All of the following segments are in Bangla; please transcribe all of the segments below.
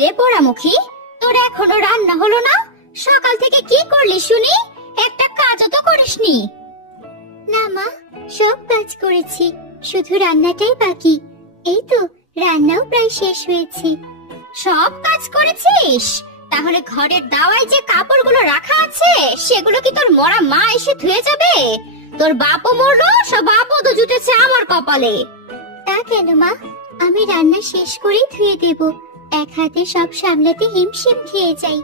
রে পোড়ামুখী, তোর এখনো রান্না হলো না? সকাল থেকে কি করলি শুনি? একটা কাজও তো করিসনি। না মা, সব কাজ করেছি, শুধু রান্নাটাই বাকি। এই তো রান্নাও প্রায় শেষ হয়েছে। সব কাজ করেছিস? তাহলে ঘরের দাওয়ায় যে কাপড়গুলো রাখা আছে সেগুলো কি তোর মরা মা এসে ধুয়ে যাবে? তোর বাপও মরলো, সব আপদ জুটেছে আমার কপালে। তা কেন মা, আমি রান্না শেষ করেই ধুয়ে দেব। এক হাতে সব সামলাতে হিমশিম খেয়ে যাই।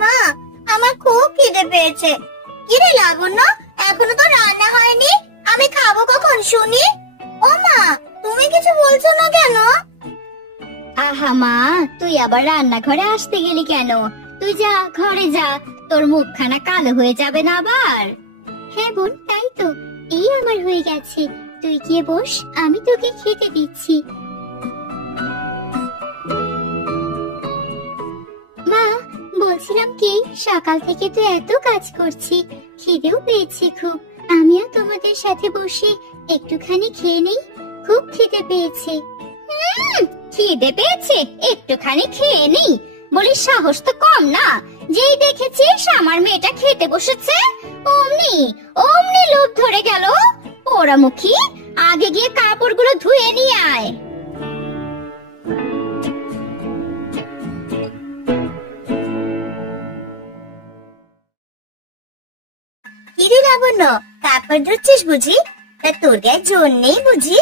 মা, আমার খুব খিদে পেয়েছে। কিরে লাবণ্য, এখনো তো রান্না হয়নি, আমি খাবো কখন শুনি? ও মা, তুমি কিছু বলছো না কেন? আহা মা, তুই আবার রান্নাঘরে আসতে গেলি কেন? তুই যা, ঘরে যা, তোর মুখখানা কালো হয়ে যাবে না আবার। হ্যাঁ বোন, তাই তো, এই আমার হয়ে গেছে। তুই গিয়ে বস, আমি তোকে খেতে দিচ্ছি। মা, বলছিলাম কি, সকাল থেকে তো এত কাজ করছি, খিদেও পেয়েছি খুব। আমিও তোমাদের সাথে বসে একটুখানি খেয়ে নেই, খুব খিদে পেয়েছে। খিদে পেয়েছে, একটুখানি খেয়ে নেই বলি? সাহস তো কম না। যেই দেখেছিস আমার মেয়েটা খেতে বসেছে, অমনি অমনি লোভ ধরে গেল। পোড়ামুখী, আগে গিয়ে কাপড়গুলো ধুয়ে নিয়ে আয়। কিরে লাবণ্য, কাপড় ধুচ্ছিস বুঝি? তা তোর গায়ে জোর নেই বুঝি?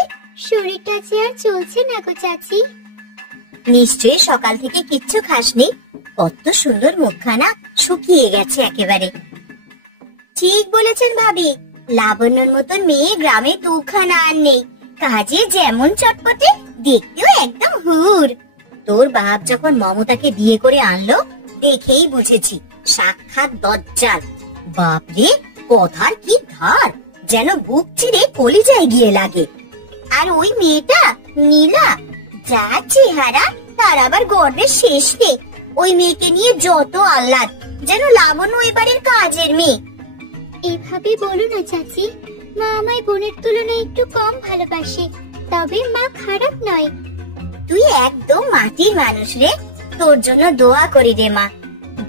শরীরটা যে আর চলছে না গো চাচি। নিশ্চয়ই সকাল থেকে কিচ্ছু খাসনি। কত সুন্দর মুখখানা শুকিয়ে গেছে একেবারে। ঠিক বলেছেন ভাবি, লাবণ্যর মতন মেয়ে গ্রামে দুখানা আর নেই। কাজে যেমন চটপটে, দেখতেও একদম হুর। তোর বাপ যখন মমতাকে বিয়ে করে আনলো, দেখেই বুঝেছি সাক্ষাৎ দজ্জাল। বাপরে, কথার কি ধার, যেন বুক চিরে কলিজায় গিয়ে লাগে। আর ওই মেয়েটা নীলা, যা চেহারা, তার আবার গর্বের শেষ নেই। ওই মেয়েকে নিয়ে যত আহ্লাদ, যেন লাবণ্য এবারের কাজের মেয়ে। এভাবে বলো না চাচি, মা আমায় বোনের তুলনায় একটু কম ভালোবাসে, তবে মা খারাপ নয়। তুই একদম মাটির মানুষ রে, তোর জন্য দোয়া করি রে মা।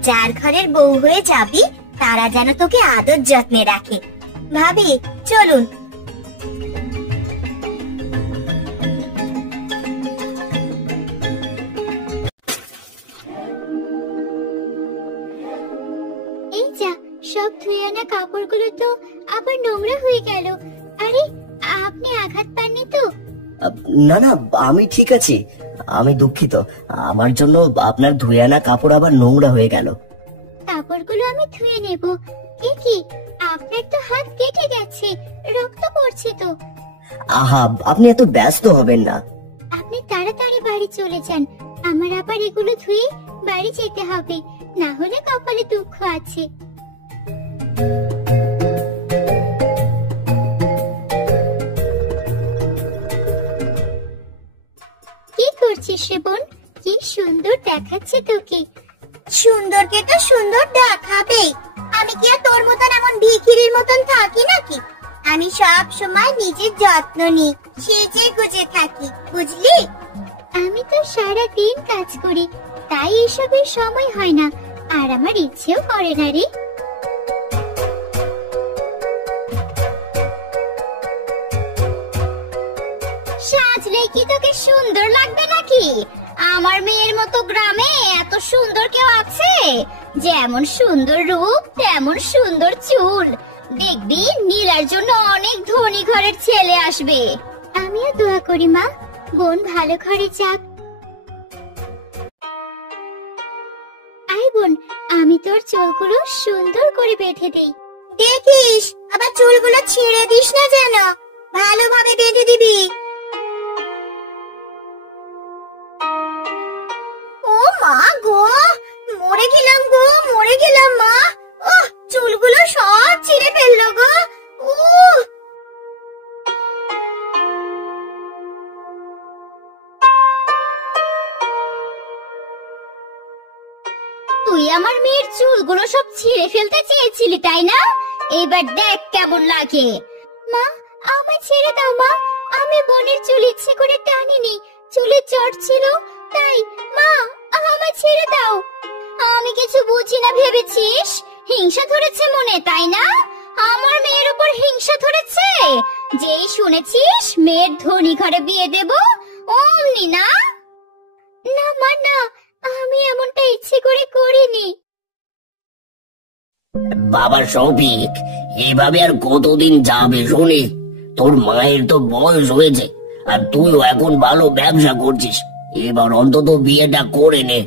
যার ঘরের বউ হয়ে যাবি, তারা যেন তোকে আদর যত্নে রাখে। ভাবি, চলুন। এই যা, সব ধুয়ে আনা কাপড়গুলো তো আবার নোংরা হয়ে গেল। আরে, আপনি আঘাত পাননি তো? না না, আমি ঠিক আছি। আমি দুঃখিত, আমার জন্য আপনার ধুয়ে আনা কাপড় আবার নোংরা হয়ে গেল। কাপড়গুলো আমি ধুয়ে নেব। এ কি, আপনার তো হাত কেটে গেছে, রক্ত পড়ছে তো। আহা, আপনি এত ব্যস্ত হবেন না। আপনি তাড়াতাড়ি বাড়ি চলে যান, আমার আবার এগুলো ধুয়ে বাড়ি যেতে হবে, না হলে কপালে দুঃখ আছে। কি করছিস রে বোন? কি সুন্দর দেখাচ্ছে তোকে। সুন্দরকে তো সুন্দর দেখাবেই। আমি কি আর তোর মতন এমন ভিখিরির মতন থাকি নাকি? আমি সব সময় নিজের যত্ন নিই, সেজে গুজে থাকি, বুঝলি? আমি তো সারা দিন কাজ করি, তাই এসবের সময় হয় না, আর আমার ইচ্ছেও করে না রে। সাজলে কি তোকে সুন্দর লাগবে নাকি? আমার মেয়ের মতো গ্রামে এত সুন্দর কেউ আছে? যেমন সুন্দর রূপ, তেমন সুন্দর চুল। দেখবি নীলার জন্য অনেক ধনী ঘরের ছেলে আসবে। আমিও দোয়া করি মা, বোন ভালো ঘরে যাক। আয় বোন, আমি তোর চুলগুলো সুন্দর করে বেঁধে দেই। দেখিস আবার চুলগুলো ছিঁড়ে দিস না যেন, ভালোভাবে বেঁধে দিবি। ও মা গো, মরে গেলাম গো, মরে গেলাম মা। ওহ, চুলগুলো সব ছিঁড়ে ফেললো গো। তুই আমার মেয়ের চুলগুলো সব ছিঁড়ে ফেলতে চেয়েছিলি তাই না? এবার দেখ কেমন লাগে। মা, আমায় ছেড়ে দাও মা। আমি বোনের চুল ইচ্ছে করে টানিনি, চুলে চট ছিল তাই। মা, আমায় ছেড়ে দাও। আমি কিছু বুঝি না ভেবেছিস? হিংসা ধরেছে মনে, তাই না? আমার মেয়ের উপর হিংসা ধরেছে? যেই শুনেছিস মেয়ের ধনী ঘরে বিয়ে দেব, অমনি না? না মা না, আমি এমনটা ইচ্ছে করে করিনি। বাবা শফিক, এভাবে আর কতদিন যাবে শুনি? তোর মায়ের তো বয়স হয়েছে, আর তুইও এখন ভালো ব্যবসা করছিস। এবার অন্তত বিয়েটা করে নে।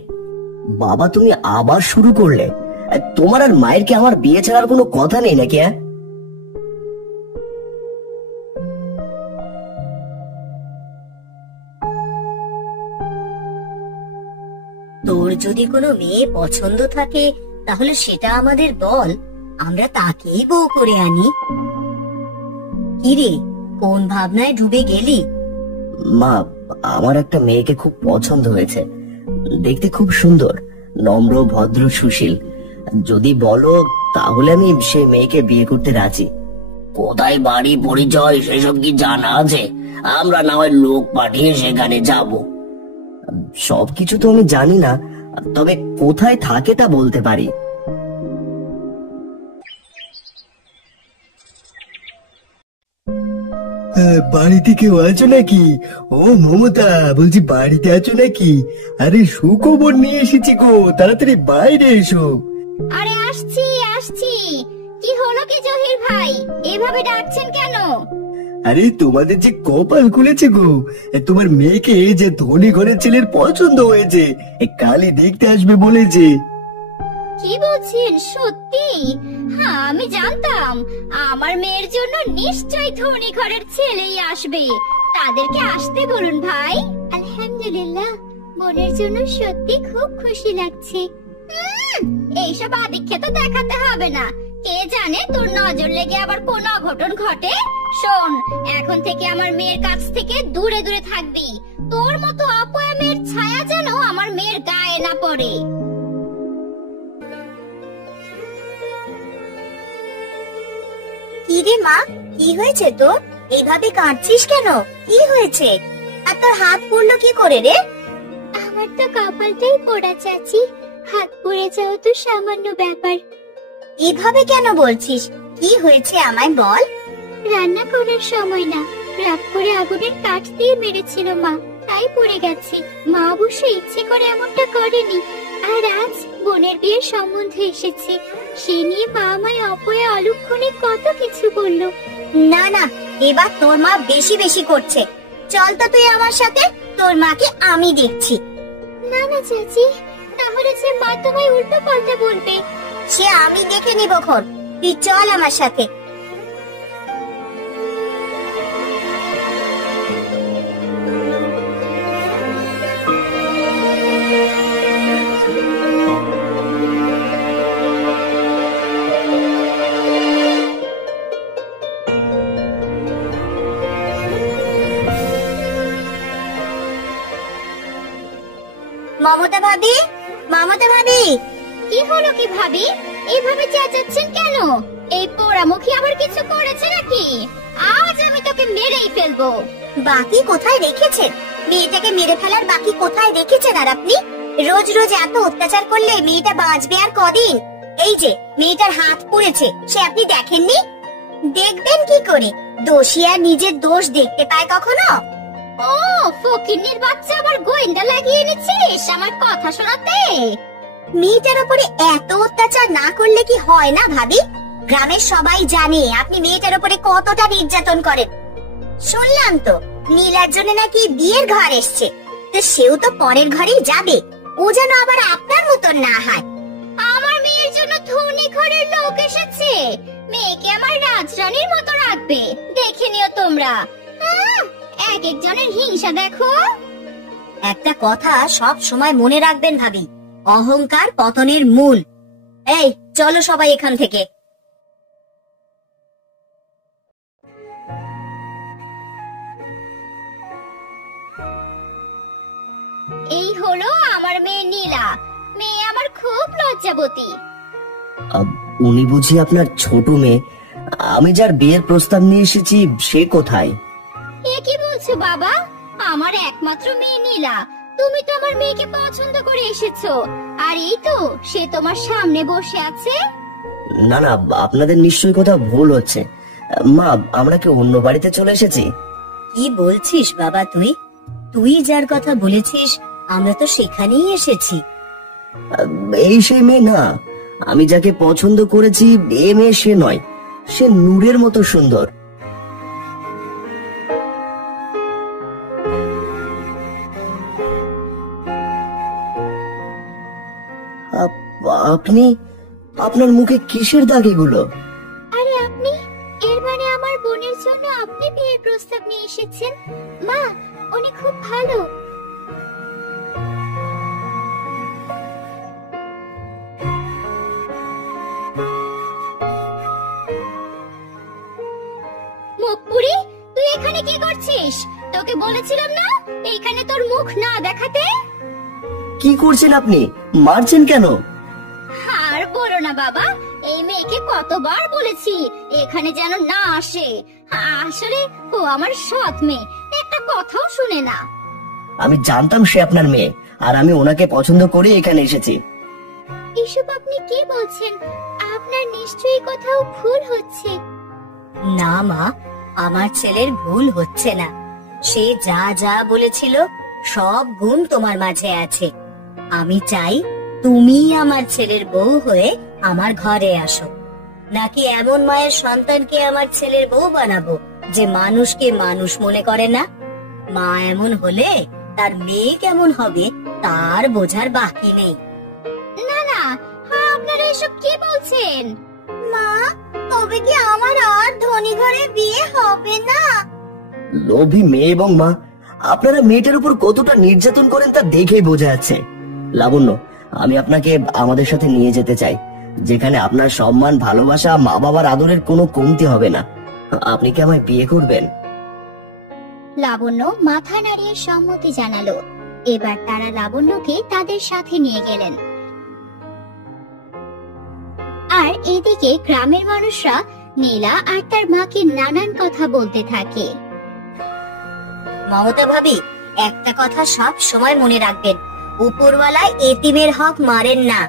বাবা, তুমি আবার শুরু করলে? তোমার আর মায়ের কি আমার বিয়ে ছাড়ার কোনো কথা নেই নাকি? তোর যদি কোনো মেয়ে পছন্দ থাকে তাহলে সেটা আমাদের বল, আমরা তাকেই বউ করে আনি। কিরে, কোন ভাবনায় ডুবে গেলি? মা, আমার একটা মেয়েকে খুব পছন্দ হয়েছে। দেখতে খুব সুন্দর, নম্র, ভদ্র, সুশীল। যদি বলো তাহলে আমি সেই মেয়েকে বিয়ে করতে রাজি। কোথায় বাড়ি, পরিচয় সেসব কি জানা আছে? আমরা না হয় লোক পাঠিয়ে সেখানে যাব। সবকিছু তো আমি জানি না, তবে কোথায় থাকে তা বলতে পারি। বাড়িতে কেউ আছো নাকি? ও মমতা, বলছি বাড়িতে আছো নাকি? আরে সুখবর নিয়ে এসেছি গো, তাড়াতাড়ি বাইরে এসো। আরে আসছি আসছি। কি হলো কি জহির ভাই, এভাবে ডাকছেন কেন? আরে তোমাদের যে কপাল খুলেছে গো, তোমার মেয়েকে যে ধনী ঘরের ছেলের পছন্দ হয়েছে, কালই দেখতে আসবে বলেছে। কি বলছেন, সত্যি? হ্যাঁ, আমি জানতাম আমার মেয়ের জন্য নিশ্চয়ই ধনী ঘরের ছেলেই আসবে। তাদেরকে আসতে বলুন ভাই। আলহামদুলিল্লাহ, বোনের জন্য সত্যি খুব খুশি লাগছে। এইসব আদিক্ষেতা দেখাতে হবে না। কে জানে তোর নজর লেগে আবার কোন অঘটন ঘটে। শোন, এখন থেকে আমার মেয়ের কাছ থেকে দূরে দূরে থাকবি। তোর মতো অপয়া মেয়ের ছায়া যেন আমার মেয়ের গায়ে না পড়ে। কি রে মা, কি হয়েছে তোর? এইভাবে কাঁদছিস কেন? কি হয়েছে? আর তোর হাত পড়লো কি করে রে? আমার তো কপালটাই পোড়া চাচি, হাত পুড়ে যাওয়া তো সামান্য ব্যাপার। এভাবে কেন বলছিস? কি হয়েছে আমায় বল। রান্না করার সময় না, রাগ করে আগুনের কাঠ দিয়ে মেরেছিল মা, তাই পড়ে গেছে। মা অবশ্য ইচ্ছে করে এমনটা করেনি। আর আজ বোনের বিয়ের সম্বন্ধ এসেছে, সে নিয়ে মা আমায় অপয়া অলক্ষণে কত কিছু বলল। না না, এবার তোর মা বেশি বেশি করছে। চল তো তুই আমার সাথে, তোর মাকে আমি দেখছি। না না চাচি, তাহলে যে মা তোমায় উল্টো পাল্টা বলবে। সে আমি দেখে নিব খন, তুই চল আমার সাথে। মমতা ভাবি, মমতা ভাবি। কি হলো কি ভাবি, এইভাবে চেঁচাচ্ছেন কেন? এই পোড়ামুখী আবার কিছু করেছে নাকি? আজ আমি তোকে মেরেই ফেলবো। বাকি কোথায় রেখেছেন? মেয়েটাকে মেরে ফেলার বাকি কোথায় রেখেছেন আর আপনি? রোজ রোজ এত অত্যাচার করলে মেয়েটা বাঁচবে আর কদিন? এই যে মেয়েটার হাত পুড়েছে, সে আপনি দেখেননি? দেখবেন কি করে? দোষী আর নিজের দোষ দেখতে পায় কখনো? ও ফকিন্নির বাচ্চা, আবার গোয়েন্দা লাগিয়ে নিচ্ছিস আমার কথা শোনাতে? মেয়েটার উপরে এত অত্যাচার না করলে কি হয় না ভাবি? গ্রামের সবাই জানে আপনি মেয়েটার উপরে কতটা নির্যাতন করেন। শুনলাম তো নীলার জন্য নাকি বিয়ের ঘর এসছে, তো সেও তো পরের ঘরেই যাবে। ও যেন আবার আপনার মতন না হয়। আমার মেয়ের জন্য ধনী ঘরের লোক এসেছে। মেয়েকে আমার রাজরানীর মতো রাখবে, দেখে নিও তোমরা। এক একজনের হিংসা দেখো। একটা কথা সব সময় মনে রাখবেন ভাবি, অহংকার পতনের মূল। এই চলো সবাই এখান থেকে। এই হলো আমার মেয়ে নীলা। মেয়ে আমার খুব লজ্জাবতী। উনি বুঝি আপনার ছোট মেয়ে? আমি যার বিয়ের প্রস্তাব নিয়ে এসেছি সে কোথায়? এ কি বলছো বাবা? আমার একমাত্র মেয়ে নীলা, তুমি তো আমার মেয়েকে পছন্দ করে এসেছো, আর এই তো সে তোমার সামনে বসে আছে। না না, আপনাদের নিশ্চয়ই কোথাও ভুল হচ্ছে। মা, আমরা কি অন্য বাড়িতে চলে এসেছি? কি বলছিস বাবা তুই? তুই যার কথা বলেছিস আমরা তো সেখানেই এসেছি। এই সেই মেয়ে না, আমি যাকে পছন্দ করেছি এ মেয়ে সে নয়। সে নূরের মতো সুন্দর। আপনি, আপনার মুখে কিসের দাগ এগুলো? আরে আপনি, এর মানে আমার বোনের জন্য আপনি বিয়ের প্রস্তাব নিয়ে এসেছেন। মা, উনি খুব ভালো। মুখপুরি, তুই এখানে কি করছিস? তোকে বলেছিলাম না এইখানে তোর মুখ না দেখাতে। কি করছেন আপনি? মারছেন কেন? আর বলো না বাবা, এই মেয়েকে কতবার বলেছি এখানে যেন না আসে। আসলে ও আমার সৎ মেয়ে, একটা কথাও শুনে না। আমি জানতাম সে আপনার মেয়ে, আর আমি ওনাকে পছন্দ করে এখানে এসেছি। এসব আপনি কি বলছেন? আপনার নিশ্চয়ই কোথাও ভুল হচ্ছে। না মা, আমার ছেলের ভুল হচ্ছে না। সে যা যা বলেছিল সব গুণ তোমার মাঝে আছে। আমি চাই তুমি আমার ছেলের বউ হয়ে আমার ঘরে আসো, নাকি এমন মায়ের সন্তানকে আমার ছেলের বউ বানাবো যে মানুষকে মানুষ মনে করে না। মা এমন হলে তার মেয়ে কেমন হবে তার বোঝার বাকি নেই। না না, আপনারা এসব কি বলছেন? মা, তবে কি আমার আর ধনী ঘরে বিয়ে হবে না? লোভী মেয়ে এবং মা, আপনারা মেয়েটার উপর কতটা নির্যাতন করেন তা দেখেই বোঝা যাচ্ছে। লাবণ্য, আমি আপনাকে আমাদের সাথে নিয়ে যেতে চাই, যেখানে আপনার সম্মান, ভালোবাসা, মা বাবার আদরের কোনো কমতি হবে না। আপনি কি আমায় বিয়ে করবেন? লাবণ্য মাথা নাড়িয়ে সম্মতি জানালো। এবার তারা লাবণ্যকে তাদের সাথে নিয়ে গেলেন। আর এদিকে গ্রামের মানুষরা নীলা আর তার মাকে নানান কথা বলতে থাকে। মমতা ভাবি, একটা কথা সব সময় মনে রাখবেন, উপরওয়ালা এতিমের হক মারেন না।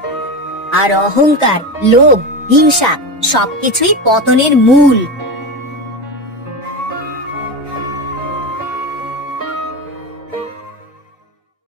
আর অহংকার, লোভ, হিংসা সবকিছুই পতনের মূল।